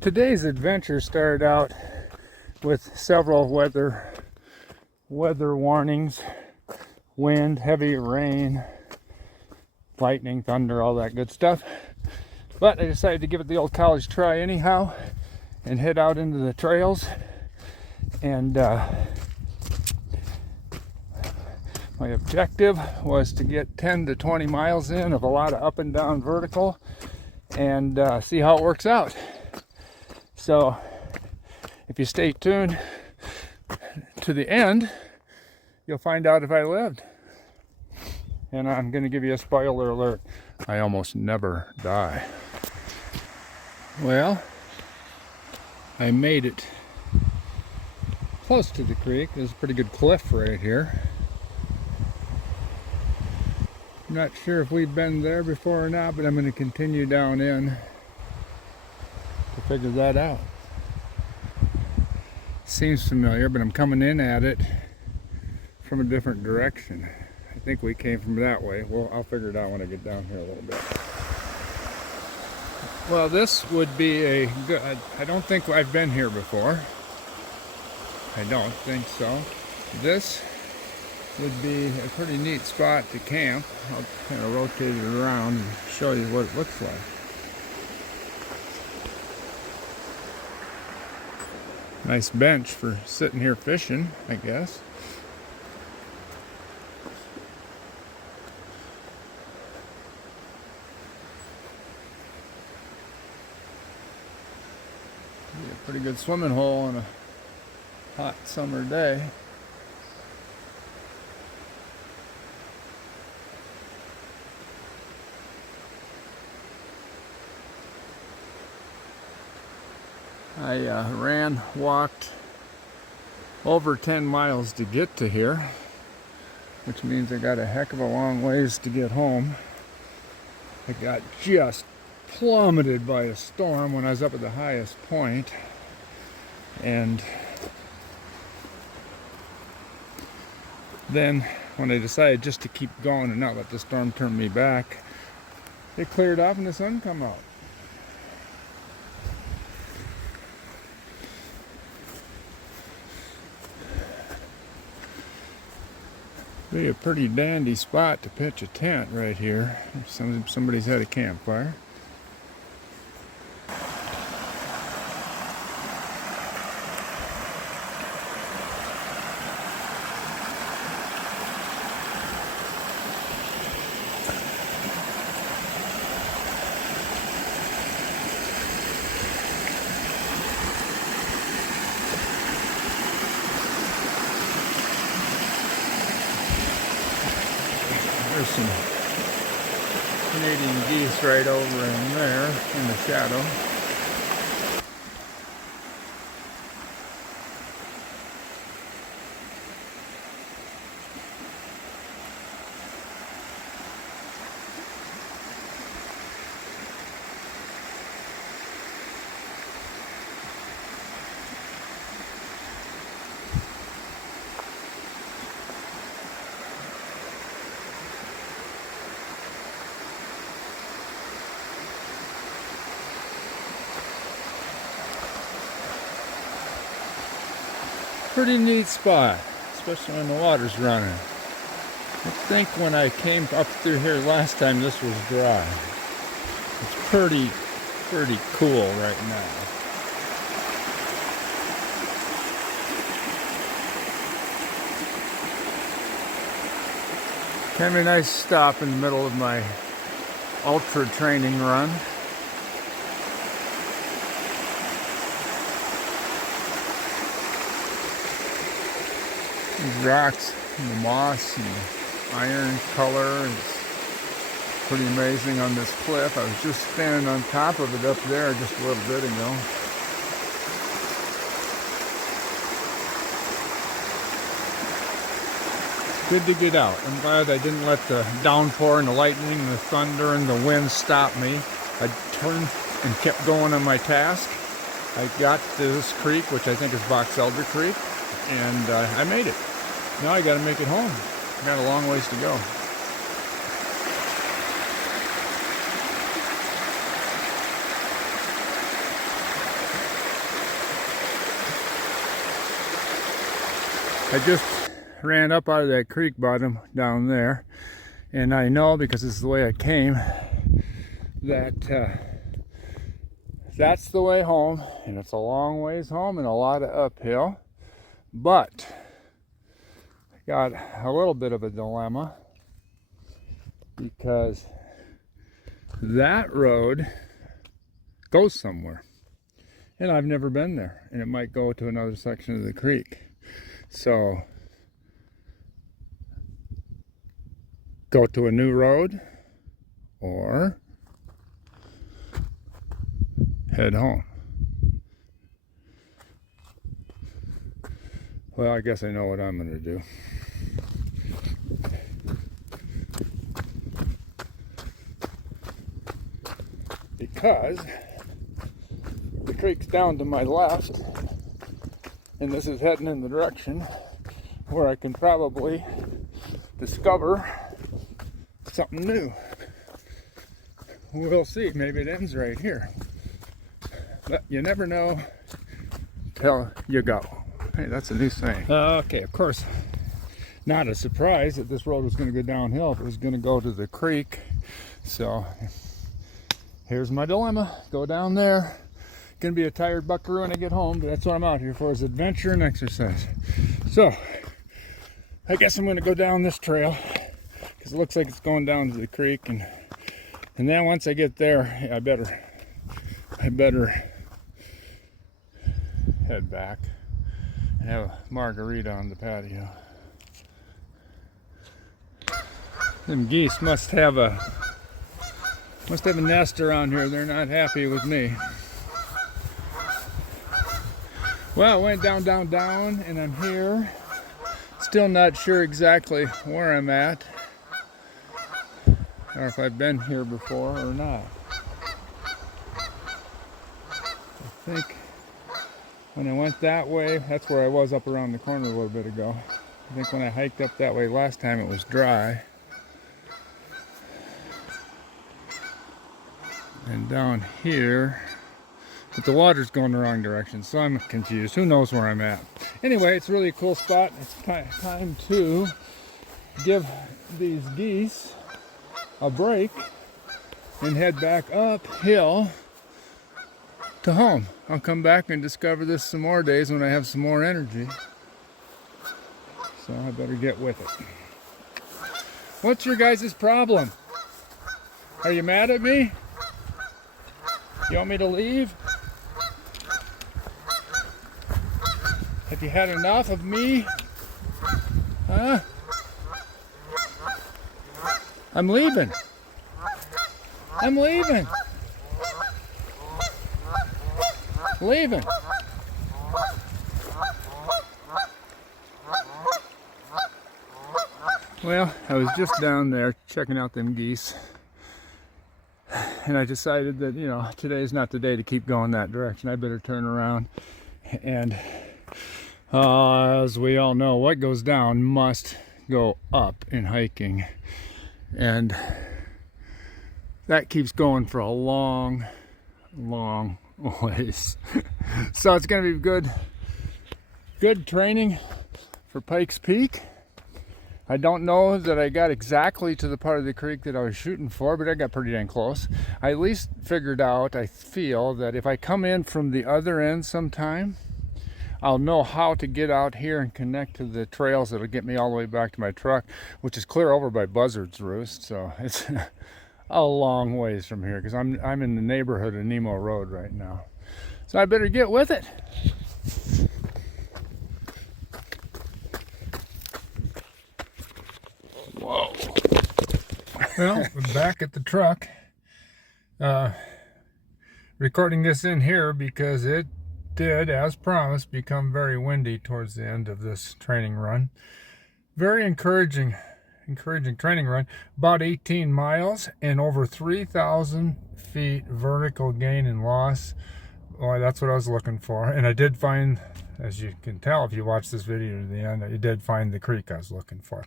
Today's adventure started out with several weather warnings: wind, heavy rain, lightning, thunder, all that good stuff. But I decided to give it the old college try anyhow and head out into the trails. And my objective was to get 10 to 20 miles in of a lot of up and down vertical and see how it works out. So if you stay tuned to the end, you'll find out if I lived. And I'm going to give you a spoiler alert: I almost never die. Well, I made it close to the creek. There's a pretty good cliff right here. I'm not sure if we've been there before or not, but I'm going to continue down in to figure that out. Seems familiar, but I'm coming in at it from a different direction. I think we came from that way. Well, I'll figure it out when I get down here a little bit. Well, this would be a good... I don't think I've been here before. I don't think so. This would be a pretty neat spot to camp. I'll kind of rotate it around and show you what it looks like. Nice bench for sitting here fishing, I guess. Be a pretty good swimming hole on a hot summer day. I walked over 10 miles to get to here, which means I got a heck of a long ways to get home. I got just plummeted by a storm when I was up at the highest point, and then when I decided just to keep going and not let the storm turn me back, it cleared off and the sun come out. Be a pretty dandy spot to pitch a tent right here. Somebody's had a campfire. There's some Canadian geese right over in there in the shadow. Pretty neat spot, especially when the water's running. I think when I came up through here last time, this was dry. It's pretty cool right now. Kind of a nice stop in the middle of my ultra training run. These rocks and the moss and the iron color is pretty amazing on this cliff. I was just standing on top of it up there just a little bit ago. Good to get out. I'm glad I didn't let the downpour and the lightning, the thunder, and the wind stop me. I turned and kept going on my task. I got to this creek, which I think is Box Elder Creek, and I made it. Now I got to make it home. I got a long ways to go. I just ran up out of that creek bottom down there, and I know, because this is the way I came, that that's the way home, and it's a long ways home and a lot of uphill. But I got a little bit of a dilemma, because that road goes somewhere, and I've never been there, and it might go to another section of the creek. So go to a new road or head home. Well, I guess I know what I'm going to do. Because the creek's down to my left, and this is heading in the direction where I can probably discover something new. We'll see. Maybe it ends right here. But you never know till you go. Hey, that's a new saying. Okay, of course, not a surprise that this road was going to go downhill if it was going to go to the creek. So here's my dilemma. Go down there. Gonna be a tired buckaroo when I get home, but that's what I'm out here for, is adventure and exercise. So I guess I'm gonna go down this trail because it looks like it's going down to the creek, and then once I get there, I better head back and have a margarita on the patio. Them geese must have a nest around here. They're not happy with me. Well, I went down, and I'm here. Still not sure exactly where I'm at, or if I've been here before or not. I think when I went that way, that's where I was up around the corner a little bit ago. I think when I hiked up that way last time, it was dry. And down here, but the water's going the wrong direction, so I'm confused. Who knows where I'm at? Anyway, it's really a cool spot. It's time to give these geese a break and head back uphill to home. I'll come back and discover this some more days when I have some more energy. So I better get with it. What's your guys' problem? Are you mad at me? You want me to leave? Have you had enough of me? Huh? I'm leaving. I'm leaving. Leaving. Well, I was just down there checking out them geese, and I decided that, you know, today's not the day to keep going that direction. I better turn around. And as we all know, what goes down must go up in hiking, and that keeps going for a long ways. So it's going to be good training for Pikes Peak. I don't know that I got exactly to the part of the creek that I was shooting for, but I got pretty dang close. I at least figured out, I feel, that if I come in from the other end sometime, I'll know how to get out here and connect to the trails that'll get me all the way back to my truck, which is clear over by Buzzard's Roost. So it's a long ways from here, because I'm in the neighborhood of Nemo Road right now. So I better get with it. Whoa. Well, I'm back at the truck. Recording this in here because it did, as promised, become very windy towards the end of this training run. Very encouraging training run. About 18 miles and over 3,000 feet vertical gain and loss. Well, that's what I was looking for. And I did find, as you can tell if you watch this video to the end, I did find the creek I was looking for.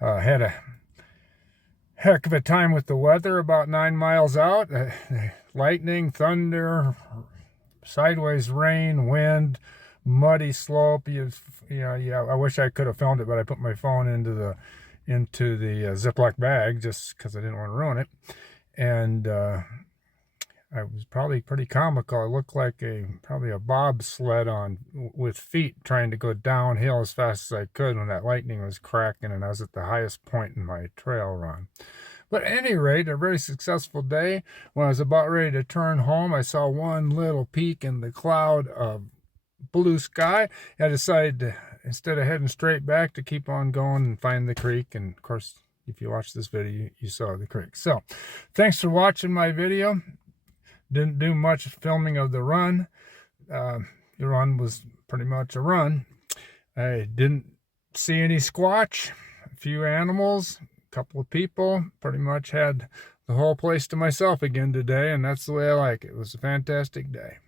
Had a heck of a time with the weather about 9 miles out. Lightning, thunder, sideways rain, wind, muddy slope. Yeah, I wish I could have filmed it, but I put my phone into the Ziploc bag just because I didn't want to ruin it. And I was probably pretty comical. It looked like probably a bobsled with feet trying to go downhill as fast as I could when that lightning was cracking and I was at the highest point in my trail run. But at any rate, a very successful day. When I was about ready to turn home, I saw one little peak in the cloud of blue sky. I decided to, instead of heading straight back, to keep on going and find the creek. And of course, if you watch this video, you saw the creek. So thanks for watching my video. Didn't do much filming of the run. The run was pretty much a run. I didn't see any squatch, a few animals, a couple of people. Pretty much had the whole place to myself again today, and that's the way I like it. It was a fantastic day.